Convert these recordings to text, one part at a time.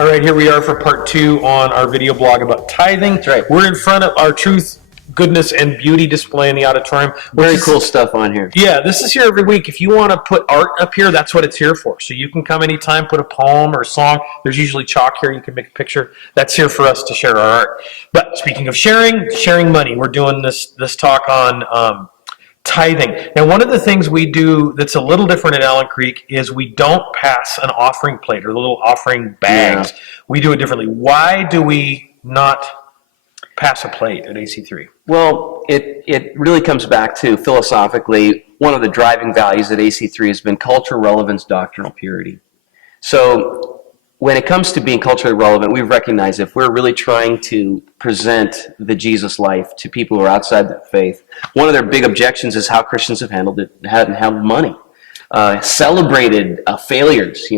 All right, here we are for part 2 on our video blog about tithing. That's right. We're in front of our Truth, Goodness, and Beauty display in the auditorium. Very cool stuff on here. Yeah, this is here every week. If you want to put art up here, that's what it's here for. So you can come anytime, put a poem or a song. There's usually chalk here. You can make a picture. That's here for us to share our art. But speaking of sharing money, we're doing this talk on tithing. Now, one of the things we do that's a little different at Allen Creek is we don't pass an offering plate or little offering bags. Yeah. We do it differently. Why do we not pass a plate at AC3? Well, it really comes back to, philosophically, one of the driving values at AC3 has been cultural relevance, doctrinal purity. So when it comes to being culturally relevant, we've recognized if we're really trying to present the Jesus life to people who are outside the faith, one of their big objections is how Christians have handled money. Celebrated failures,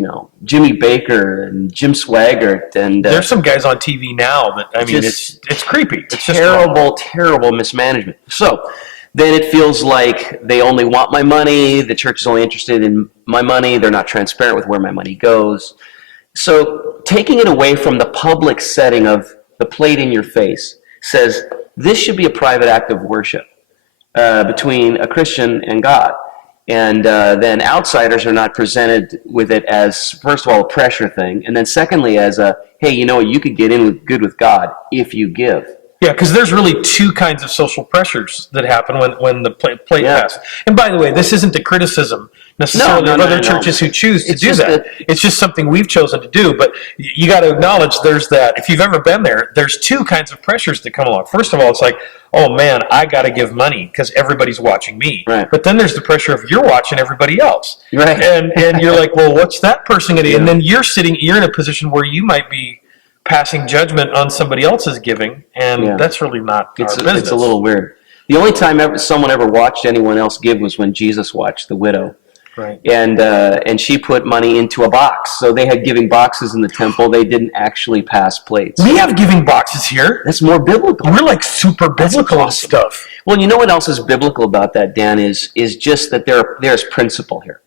Jimmy Baker and Jim Swaggart, and there's some guys on TV now that it's creepy. It's terrible mismanagement. So then it feels like they only want my money. The church is only interested in my money. They're not transparent with where my money goes. So taking it away from the public setting of the plate in your face says this should be a private act of worship between a Christian and God. And then outsiders are not presented with it as, first of all, a pressure thing, and then secondly as a, hey, you could get in good with God if you give. Yeah, because there's really two kinds of social pressures that happen when the plate passes. And by the way, this isn't a criticism necessarily of other churches who choose to do that. It's just something we've chosen to do. But you got to acknowledge there's that. If you've ever been there, there's two kinds of pressures that come along. First of all, it's like, oh man, I got to give money because everybody's watching me. Right. But then there's the pressure of you're watching everybody else. Right. And you're like, well, what's that person going to do? And then you're in a position where you might be passing judgment on somebody else's giving, and that's really not our business. It's a little weird. The only time someone ever watched anyone else give was when Jesus watched the widow. Right. And she put money into a box. So they had giving boxes in the temple. They didn't actually pass plates. We have giving boxes here. That's more biblical. We're like super biblical and stuff. Well, you know what else is biblical about that, Dan, is just that there's principle here.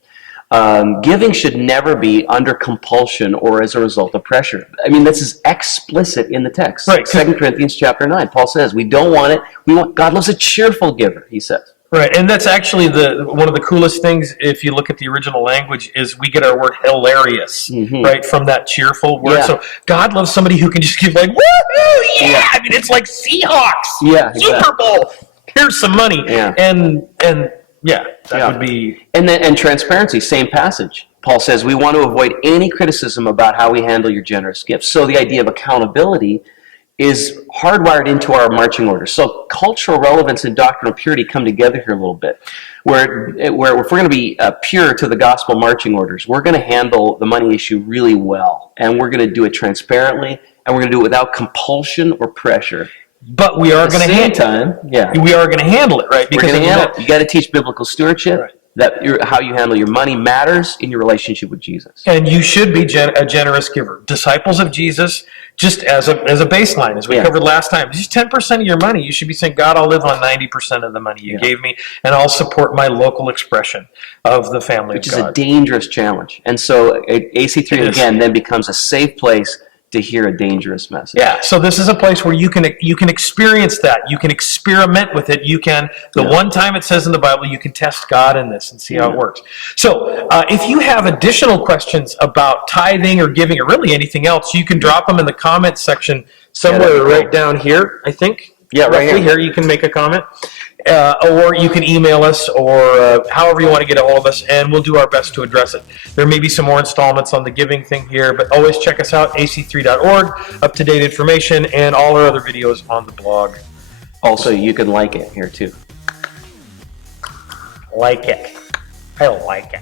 Giving should never be under compulsion or as a result of pressure. I mean, this is explicit in the text. Right. 2 Corinthians chapter 9, Paul says, we don't want it. God loves a cheerful giver, he says. Right, and that's actually one of the coolest things, if you look at the original language, is we get our word hilarious, right, from that cheerful word. Yeah. So God loves somebody who can just give like, woohoo, yeah! I mean, it's like Seahawks, Super Bowl, here's some money. Yeah. And that would be... And transparency, same passage. Paul says, we want to avoid any criticism about how we handle your generous gifts. So the idea of accountability is hardwired into our marching orders. So cultural relevance and doctrinal purity come together here a little bit. Where if we're going to be pure to the gospel marching orders, we're going to handle the money issue really well. And we're going to do it transparently, and we're going to do it without compulsion or pressure. But we are going to we are going to handle it, right? Because you got to teach biblical stewardship. Right. That how you handle your money matters in your relationship with Jesus. And you should be a generous giver. Disciples of Jesus, just as a baseline, as we covered last time, just 10% of your money, you should be saying, God, I'll live on 90% of the money you gave me, and I'll support my local expression of the family of God. Which is a dangerous challenge. And so AC3, again, then becomes a safe place to hear a dangerous message. Yeah, so this is a place where you can experience that. You can experiment with it. You can, one time it says in the Bible, you can test God in this and see how it works. So if you have additional questions about tithing or giving or really anything else, you can drop them in the comments section somewhere right down here, I think. Yeah, right here. You can make a comment. Or you can email us, or however you want to get a hold of us, and we'll do our best to address it. There may be some more installments on the giving thing here, but always check us out, ac3.org, up-to-date information, and all our other videos on the blog. Also, you can like it here, too. Like it. I like it.